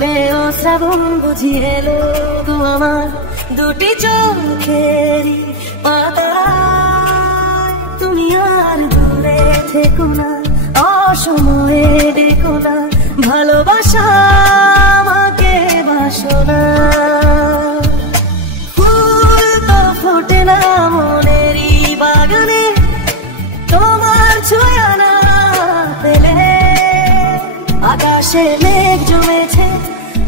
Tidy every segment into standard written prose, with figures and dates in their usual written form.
পেও শ্রাবণ বুঝি এলো গো আমার দুটি চোখেরই পাতায়। তুমি আর দূরে থেকো না, অসময়ে ডেকো না, ভালোবাসা আমাকে বাসনা। ফুল তো ফোটে না মনেরই বাগানে, তোমার ছোঁয়া না পেলে। আকাশে মেঘ জমেছে,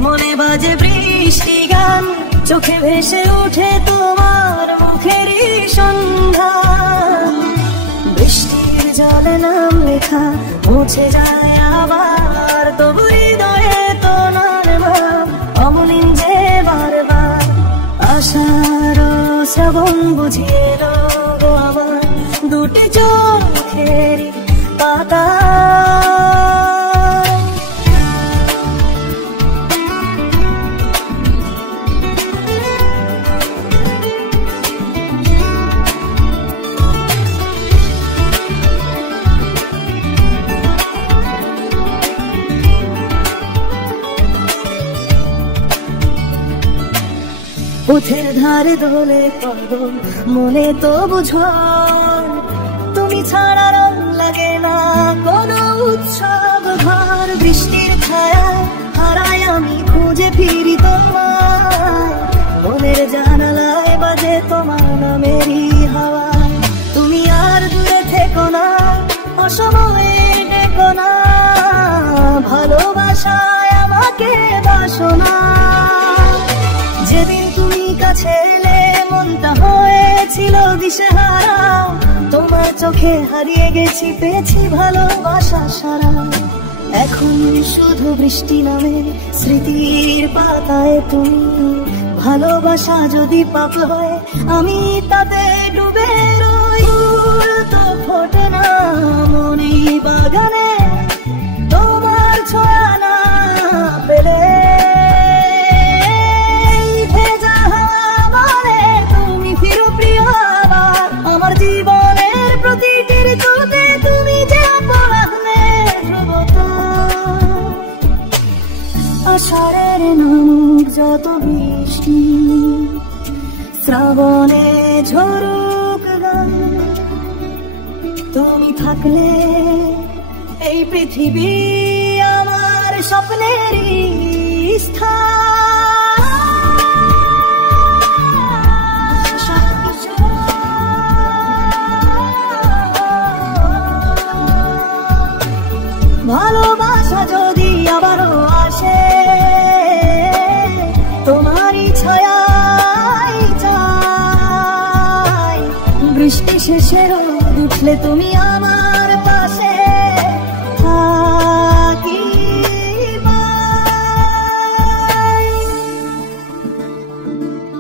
মনে বাজে বৃষ্টি গান, চোখে ভেসে ওঠে তোমার মুখেরই সন্ধান। বৃষ্টির জলে নাম লেখা মুছে যায় আবার, তবু হৃদয়ে তোমার ভাব অমলিন যে বারবার। আশার শ্রাবণ বুঝিয়ে এলো গো আমার দুটি চোখেরই পাতা। পথের ধারে দোলে পাগল মনে তো বুঝো, তুমি ছাড়া রং লাগে না কোনো উৎসব ঘর। বৃষ্টির ছায়া হারায় আমি খুঁজে ফিরি তোমায়, মনের জানালায় বাজে তোমার নামেরই হাওয়া। তুমি আর দূরে থেকো না, অসময়ে ডেকো না, ভালোবাসায় আমাকে বাসনা। যেদিন তুমি কাছে এলে মনটা হয়েছিল দিশেহারা, তোমার চোখে হারিয়ে গেছি, পেয়েছি ভালোবাসা সারা। এখন শুধু বৃষ্টি নামে স্মৃতির পাতায় তুমি, ভালোবাসা যদি পাপ হয় আমি তাতে ডুবে রই। ফুল তো ফোটে না মনে বাগানে, তোমার ছোঁয়া না পেলে। জীবনের প্রতিটি ঋতুতে তুমি যে পরাহনে ধ্রুবতা। আষাঢ়ের নামুক যত বৃষ্টি, শ্রাবণে ঝরুক গান, তুমি থাকলে এই পৃথিবী আমার স্বপ্নেরই স্থান। ভালোবাসা যদি আবারও আসে, তোমারই ছায়াই চাই। বৃষ্টি শেষে রোদ উঠলে তুমি আমার